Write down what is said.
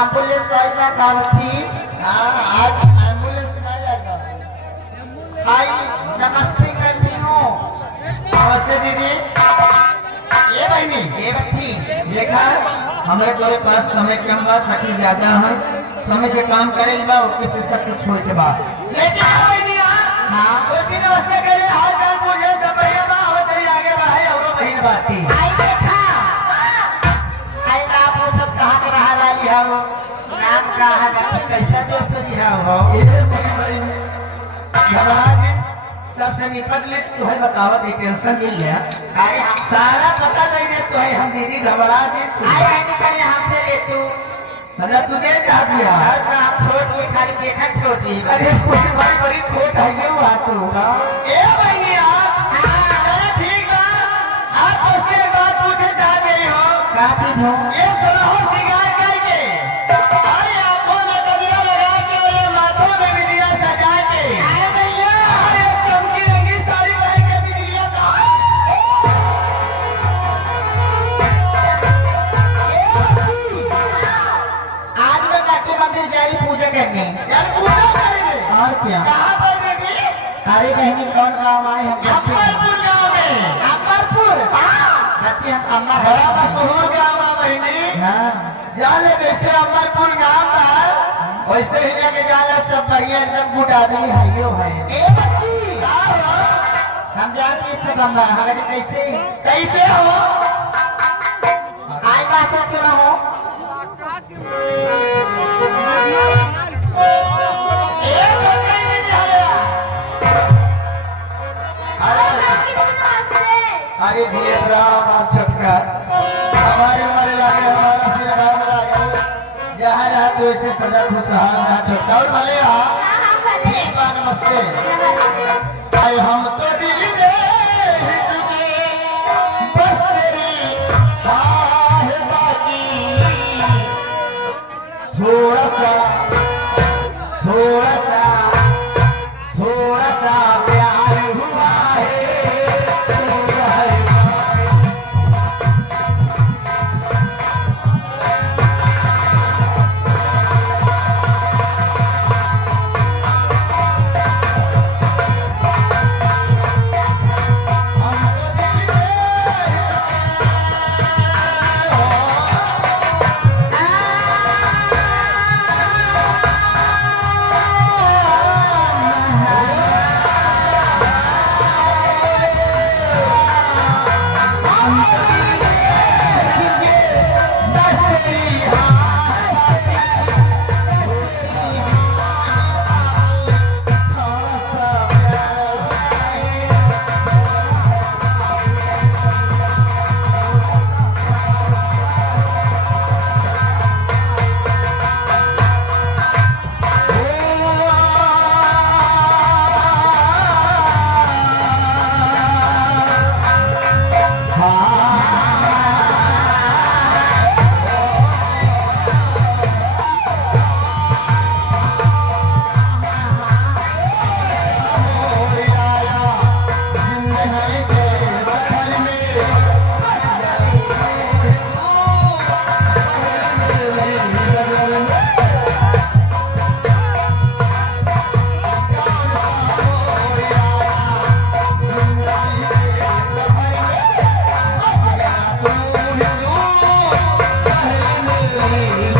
एम्बुलेंस आई ना काम छी। हाँ आज एम्बुलेंस ना जाएगा। भाई नमस्ते करती हूँ। नमस्ते दीदी। ये बहनी ये बच्ची देखा हमारे तोरे पास समय कम बा, सखी ज्यादा है, समय से काम करे बा किसी सब कुछ छोड़ के बाद लेकिन बहनी हाँ उसी नमस्ते करे हाल चाल पूछे सब बढ़िया बा अब तेरी आगे बढ़ाए और बहन बात की आई देखा आई नाम वो सब कहाँ के रहा वाली है वो नाम कहाँ का थी कैसा दोस्त है वो ये मेरी बहन महाराज सबसे निपट ले तुम्हें बतावत ये टेंशन नहीं लिया। अरे हम सारा पता नहीं दे तो है हम दीदी घबरा जी आई बहनी कल हमसे ले तू मतलब तुझे चाह दिया हर काम छोड़ के खाली देखा छोटी अरे कोई बड़ी बड़ी खोट है ये बात तो ए बहनी आप ठीक है आप उससे एक बात पूछे चाहते हो काफी जो ये सुना हो सिंगार करके अरे आंखों में गजरा लगा के और ये माथों में बिंदिया सजा के आए भैया अरे चमकी रंगी साड़ी पहन के बिंदिया आज मैं काकी मंदिर जाई पूजा करने यार पूजा करेंगे और क्या कहाँ पर दीदी अरे बहनी कौन गाँव आए हम अम्बरपुर गांव में अम्बरपुर बच्ची हम अम्मा बड़ा मशहूर गांव है बहनी हाँ जाने जैसे अम्बरपुर गांव का वैसे ही लेके जाना सब बढ़िया एकदम गुड आदमी है यो है ए बच्ची का हम जानते हैं सब अम्मा हमारे कैसे कैसे हो आई बात सुना हो एक कहीं नहीं दिखाया अरे धीरे राम आप छपका हमारे मरे लागे हमारा सिर राम लागे जहाँ जहाँ तो ऐसे सदा खुशहाल ना छपका और भले ठीक बा नमस्ते आए हम तो दिल दे बस तेरी बाह बाकी थोड़ा सा प्यार हुआ है थोड़ा है Hey